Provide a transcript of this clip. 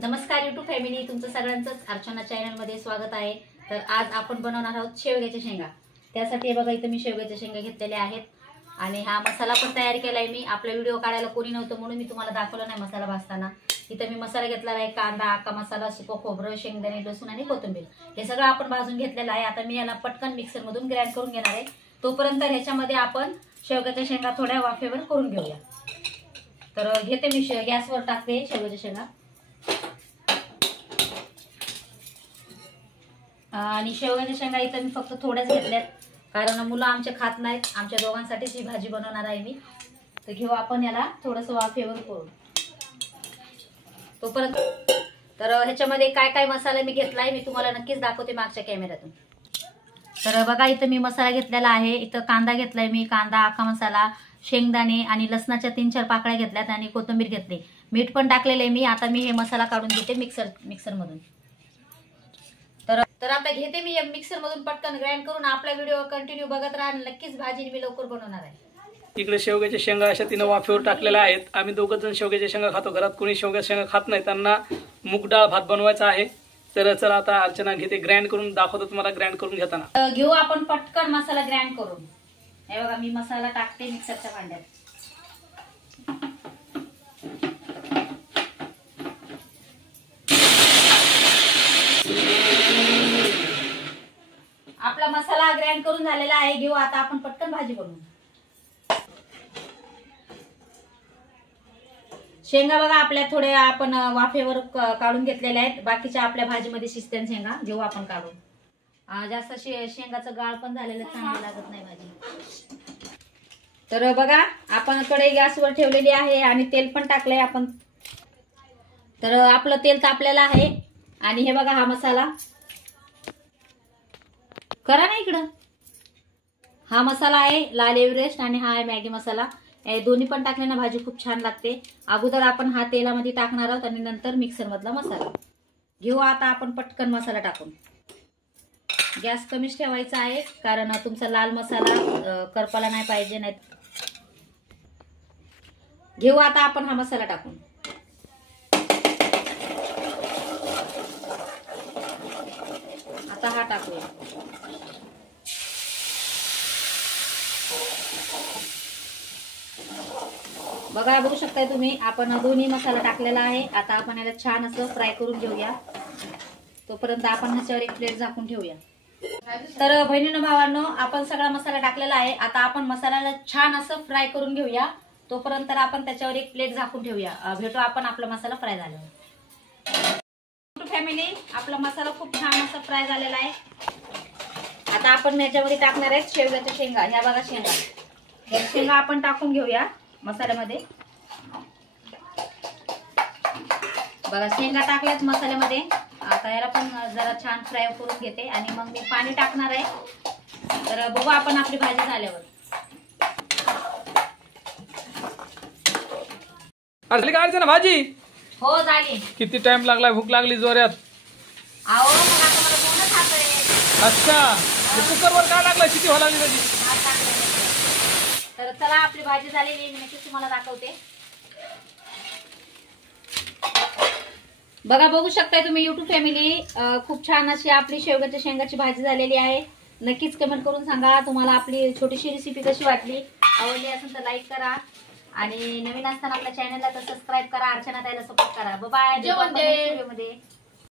नमस्कार YouTube family, तुमचं सगळ्यांचंच Archana channel मध्ये स्वागत आहे। तर आज आपण बनवणार आहोत शेवग्याच्या शेंगा। त्यासाठी बघा इथे मी शेवग्याच्या शेंगा घेतलेल्या आहेत आणि हा मसाला पण तयार केलाय मी। आपला व्हिडिओ काढायला कोणी नव्हतं म्हणून मी तुम्हाला दाखवलं नाही मसाला भाजताना। इथे मी मसाला घेतला आहे, कांदा, अख्खा मसाला, सुकं खोबरं, शेंगदाणे, लसूण आणि कोथिंबीर हे सगळं आपण भाजून घेतलेलं आहे। आता मी याला पटकन मिक्सर मधून ग्राइंड करून घेणार आहे। तोपर्यंत ह्याच्यामध्ये आपण शेवग्याच्या शेंगा थोड्या वाफेवर करून घेऊया। तर घेते मी गॅसवर टाकते शेवग्याच्या शेंगा आणि शेवग्याच्या शेंगा इथे मी फक्त थोड्याच घेतल्यात कारण मुलं आमचे खात नाहीत। आमच्या दोघांसाठीच ही भाजी बनवणार आहे मी। तर घेऊ आपण याला थोडंसं वाफेवर करून। तोपर्यंत तर ह्याच्यामध्ये काय काय मसाला मी घेतलाय मी तुम्हाला नक्कीच दाखवते मागच्या कॅमेऱ्यातून। तर बघा इथे मी मसाला घेतलेला आहे। इथे कांदा घेतलाय मी, कांदा, अख्खा मसाला, शेंगदाणे आणि लसणाच्या 3-4 पाकळ्या घेतल्यात आणि कोथिंबीर घेतली, मीठ पण टाकलेले मी। आता मी हे मसाला काढून घेते मिक्सर मधून। तर आता घेते मी मिक्सर मधून पटकन ग्राइंड करून। आपला व्हिडिओ कंटिन्यू बघत राहा, नक्कीच भाजी मी लवकर बनवणार आहे। इकडे शेवग्याच्या शेंगा अशा तिने वाफेवर टाकलेल्या आहेत। आम्ही दोघं जण शेवग्याच्या शेंगा खातो, घरात कोणी शेवग्याच्या शेंगा खात नाही, त्यांना मूग डाळ भात बनवायचा आहे। तर चला आता अर्चना घेते ग्राइंड करून, दाखवतो तुम्हाला ग्राइंड करून घेताना। घेऊ आपण पटकन मसाला ग्राइंड करून। हे बघा मी मसाला टाकते मिक्सरच्या भांड्यात। आपला मसाला ग्राइंड करून झालेला आहे। घेऊ आता आपण पटकन भाजी बनवू। शेंगा बघा आपल्या थोड्या आपण वाफेवर काढून घेतलेल्या आहेत, बाकीच्या आपल्या भाजीमध्ये शिजते शेंगा। घेऊ आपण काढून। जास्त शेंगाचं गाळ पण झालेलं चांगलं लागत नाही भाजी। तर बघा आपण कढई गॅसवर ठेवलेली आहे आणि तेल पण टाकलंय आपण। तर आपलं तेल तापलेलं आहे आणि हे बघा हा मसाला करा ना इकडं। हा मसाला आहे लाल एव्हरेस्ट आणि हा आहे मॅगी मसाला। हे दोन्ही पण टाकले ना भाजी खूप छान लागते। अगोदर आपण हा तेलामध्ये टाकणार आहोत आणि नंतर मिक्सर मधला मसाला घेऊ। आता आपण पटकन मसाला टाकून गॅस कमीच ठेवायचा आहे कारण तुमचा लाल मसाला करपाला नाही पाहिजे। नाही घेऊ आता आपण हा मसाला टाकून। आता हा टाकूया। बघा बघू शकताय तुम्ही आपण दोन्ही मसाला टाकलेला आहे। आता आपण याला छान असं फ्राय करून घेऊया। तोपर्यंत आपण ह्याच्यावर एक प्लेट झाकून ठेवूया। तर बहिणीनो भावांनो आपण सगळा मसाला टाकलेला आहे। आता आपण मसाल्याला छान असं फ्राय करून घेऊया। तोपर्यंत आपण त्याच्यावर एक प्लेट झाकून ठेवूया। भेटू आपण आपला मसाला फ्राय झाल्यावर। फॅमिली आपला मसाला खूप छान असा फ्राय झालेला आहे। आता आपण ह्याच्यामध्ये टाकणार आहेत शेवग्याच्या शेंगा। ह्या बघा शेंगा, या शेंगा आपण टाकून घेऊया मसाल्यामध्ये। बघा शेंगा टाकल्यात मसाल्यामध्ये। आता याला पण जरा छान फ्राय करून घेते आणि मग मी पाणी टाकणार आहे। तर बघू आपण आपली भाजी झाल्यावर। झाली का अर्चना भाजी? हो झाली। किती टाइम लागला? भूक लागली जोरात। आओ मग आता मला कोण खातंय? अच्छा कुकरवर काय लागला? किती व्हायला लागली भाजी? तर चला आपली भाजी झालेली मी नक्कीच तुम्हाला दाखवते। बघा बघू शकताय तुम्ही YouTube फॅमिली, खूप छान अशी आपली शेवग्याच्या शेंगाची भाजी झालेली आहे। नक्कीच कमेंट करून सांगा तुम्हाला आपली छोटीशी रेसिपी कशी वाटली। आवडली असेल तर लाईक करा आणि नवीन असताना आपल्या चॅनलला तर सबस्क्राईब करा, अर्चना ताईला सपोर्ट करा। बाय बाय, जेवण दे व्हिडिओ मध्ये।